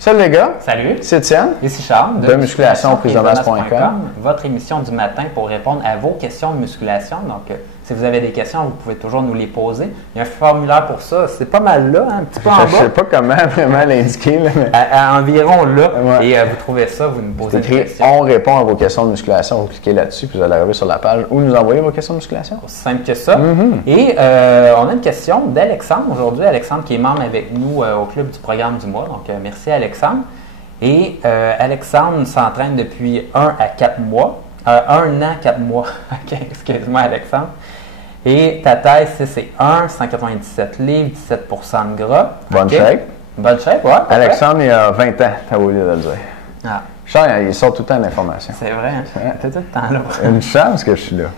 Salut les gars. Salut. C'est Étienne. Ici Charles de musculation-prise-de-masse.com. Votre émission du matin pour répondre à vos questions de musculation. Donc, si vous avez des questions, vous pouvez toujours nous les poser. Il y a un formulaire pour ça. C'est pas mal là, un petit peu en bas. Je ne sais pas comment vraiment l'indiquer. Mais... environ là. Ouais. Et vous trouvez ça, vous nous posez écrit, une question. On répond à vos questions de musculation. Vous cliquez là-dessus, puis vous allez arriver sur la page où nous envoyer vos questions de musculation. Aussi simple que ça. Et on a une question d'Alexandre aujourd'hui. Alexandre qui est membre avec nous au club du programme du mois. Donc, merci Alexandre. Et Alexandre s'entraîne depuis 1 à 4 mois. 1 an, 4 mois. OK, excuse-moi Alexandre. Et ta taille, c'est 1, 197 livres, 17 de gras. Bonne shape. Bonne shape, ouais. Alexandre, il a 20 ans, t'as oublié de le dire. Ah. Charles, il sort tout le temps l'information. C'est vrai, hein? T'es tout le temps là. Une chance que je suis là.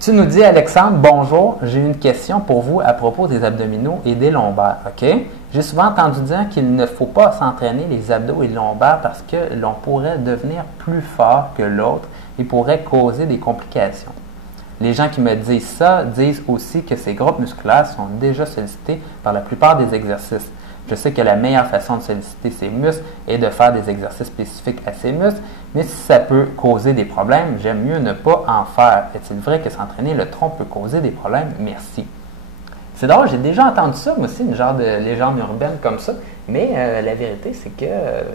Tu nous dis, Alexandre, bonjour, j'ai une question pour vous à propos des abdominaux et des lombaires. OK? J'ai souvent entendu dire qu'il ne faut pas s'entraîner les abdos et les lombaires parce que l'on pourrait devenir plus fort que l'autre et pourrait causer des complications. Les gens qui me disent ça disent aussi que ces groupes musculaires sont déjà sollicités par la plupart des exercices. Je sais que la meilleure façon de solliciter ces muscles est de faire des exercices spécifiques à ces muscles, mais si ça peut causer des problèmes, j'aime mieux ne pas en faire. Est-il vrai que s'entraîner le tronc peut causer des problèmes? Merci. C'est drôle, j'ai déjà entendu ça, moi aussi, une genre de légende urbaine comme ça, mais la vérité, c'est que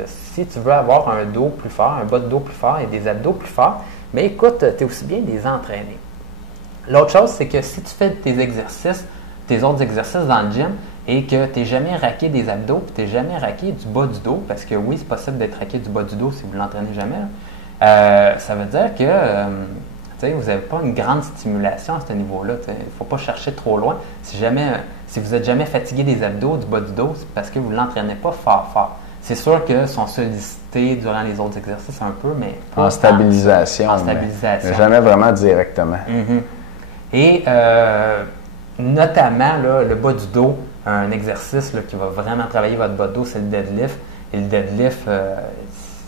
si tu veux avoir un dos plus fort, un bas de dos plus fort et des abdos plus forts, mais écoute, tu es aussi bien de les entraîner. L'autre chose, c'est que si tu fais tes exercices, tes autres exercices dans le gym, et que tu n'es jamais raqué des abdos, puis tu n'es jamais raqué du bas du dos, parce que oui, c'est possible d'être raqué du bas du dos si vous ne l'entraînez jamais, ça veut dire que vous n'avez pas une grande stimulation à ce niveau-là. Il ne faut pas chercher trop loin. Si vous n'êtes jamais fatigué des abdos, du bas du dos, c'est parce que vous ne l'entraînez pas fort. C'est sûr qu'ils sont sollicités durant les autres exercices un peu, mais pas en stabilisation. En stabilisation. Mais jamais vraiment directement. Et notamment, là, le bas du dos, un exercice là, qui va vraiment travailler votre bas de dos, c'est le deadlift. Et le deadlift,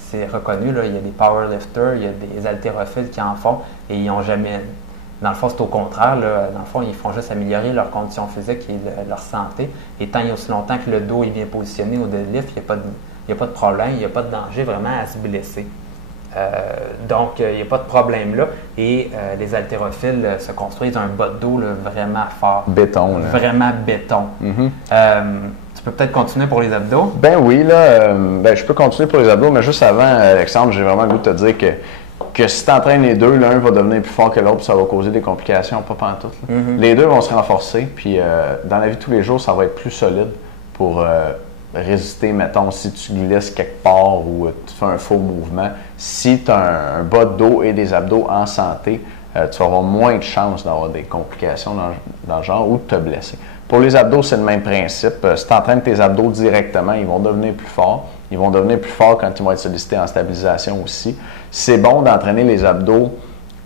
c'est reconnu, là, il y a des powerlifters, il y a des haltérophiles qui en font et ils n'ont jamais... Dans le fond, c'est au contraire. Là, dans le fond, ils font juste améliorer leur condition physique et leur santé. Et tant et aussi longtemps que le dos est bien positionné au deadlift, il n'y a pas de problème, il n'y a pas de danger vraiment à se blesser. Donc, il n'y a pas de problème là. Et les haltérophiles se construisent un bas de dos là, vraiment fort. Béton. Là. Vraiment béton. Tu peux peut-être continuer pour les abdos? Ben oui, là, je peux continuer pour les abdos, mais juste avant, Alexandre, j'ai vraiment le goût de te dire que si tu entraînes les deux, l'un va devenir plus fort que l'autre, puis ça va causer des complications, pas pantoute. Les deux vont se renforcer, puis dans la vie de tous les jours, ça va être plus solide pour résister, mettons, si tu glisses quelque part ou tu fais un faux mouvement. Si tu as un bas de dos et des abdos en santé, tu vas avoir moins de chances d'avoir des complications dans le genre ou de te blesser. Pour les abdos, c'est le même principe. Si tu entraînes tes abdos directement, ils vont devenir plus forts. Ils vont devenir plus forts quand ils vont être sollicités en stabilisation aussi. C'est bon d'entraîner les abdos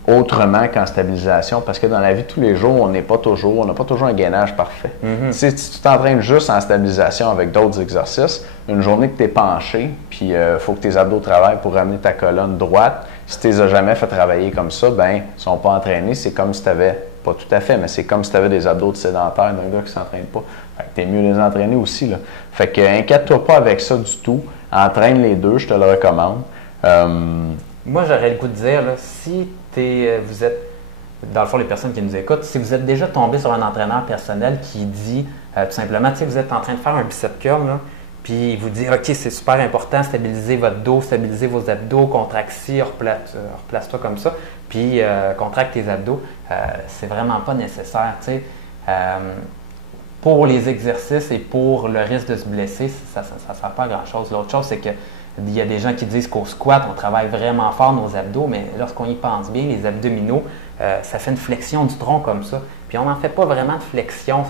autrement qu'en stabilisation parce que dans la vie de tous les jours, on n'a pas toujours un gainage parfait. Si tu t'entraînes juste en stabilisation avec d'autres exercices, une journée que tu es penché, puis il faut que tes abdos travaillent pour ramener ta colonne droite, si tu les as jamais fait travailler comme ça, ben ils ne sont pas entraînés. C'est comme si tu avais, pas tout à fait, mais c'est comme si tu avais des abdos de sédentaire d'un gars qui ne s'entraîne pas. Fait que tu es mieux les entraîner aussi. Là. Fait que inquiète-toi pas avec ça du tout. Entraîne les deux, je te le recommande. Moi, j'aurais le goût de dire, là, si vous êtes, dans le fond, les personnes qui nous écoutent, si vous êtes déjà tombé sur un entraîneur personnel qui dit tout simplement, tu sais, vous êtes en train de faire un bicep curl, là, puis il vous dit, OK, c'est super important, stabiliser votre dos, stabiliser vos abdos, contracte ci, replace-toi comme ça, puis contracte tes abdos, c'est vraiment pas nécessaire, tu sais. Pour les exercices et pour le risque de se blesser, ça ne sert pas à grand-chose. L'autre chose, c'est qu'il y a des gens qui disent qu'au squat, on travaille vraiment fort nos abdos, mais lorsqu'on y pense bien, les abdominaux, ça fait une flexion du tronc comme ça. Puis on n'en fait pas vraiment de flexion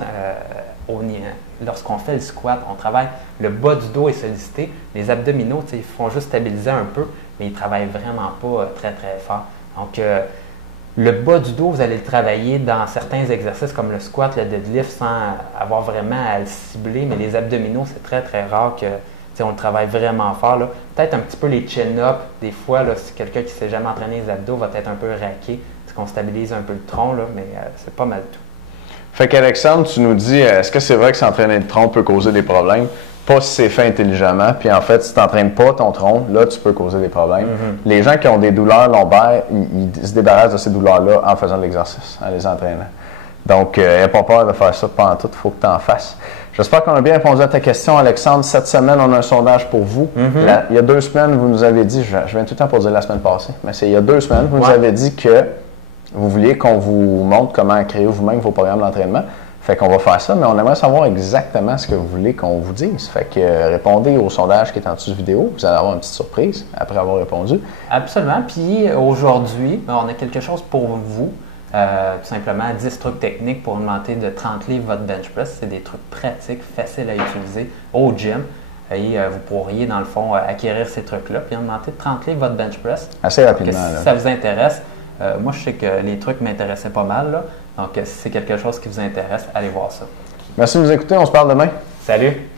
lorsqu'on fait le squat. On travaille, le bas du dos est sollicité. Les abdominaux, ils font juste stabiliser un peu, mais ils ne travaillent vraiment pas très, très fort. Donc, le bas du dos, vous allez le travailler dans certains exercices comme le squat, le deadlift, sans avoir vraiment à le cibler, mais les abdominaux, c'est très, très rare que on le travaille vraiment fort. Peut-être un petit peu les chin-up, des fois, là, si quelqu'un qui ne s'est jamais entraîné les abdos va être un peu raqué, parce qu'on stabilise un peu le tronc, là, mais c'est pas mal tout. Fait qu'Alexandre, tu nous dis, est-ce que c'est vrai que s'entraîner le tronc peut causer des problèmes? pas si c'est fait intelligemment. Puis en fait, si tu n'entraînes pas ton tronc, là, tu peux causer des problèmes. Les gens qui ont des douleurs lombaires, ils se débarrassent de ces douleurs-là en faisant de l'exercice, en les entraînant. Donc, n'aie pas peur de faire ça pendant tout, il faut que tu en fasses. J'espère qu'on a bien répondu à ta question, Alexandre. Cette semaine, on a un sondage pour vous. Il y a 2 semaines, vous nous avez dit, je viens tout le temps pour dire la semaine passée, mais c'est il y a 2 semaines, vous nous avez dit que vous vouliez qu'on vous montre comment créer vous-même vos programmes d'entraînement. Fait qu'on va faire ça, mais on aimerait savoir exactement ce que vous voulez qu'on vous dise. Fait que répondez au sondage qui est en dessous de vidéo. Vous allez avoir une petite surprise après avoir répondu. Absolument. Puis aujourd'hui, on a quelque chose pour vous. Tout simplement 10 trucs techniques pour augmenter de 30 livres votre bench press. C'est des trucs pratiques, faciles à utiliser au gym. Et vous pourriez, dans le fond, acquérir ces trucs-là puis augmenter de 30 livres votre bench press. Assez rapidement. Si ça vous intéresse, moi, je sais que les trucs m'intéressaient pas mal. Là. Donc, si c'est quelque chose qui vous intéresse, allez voir ça. Merci de nous écouter. On se parle demain. Salut!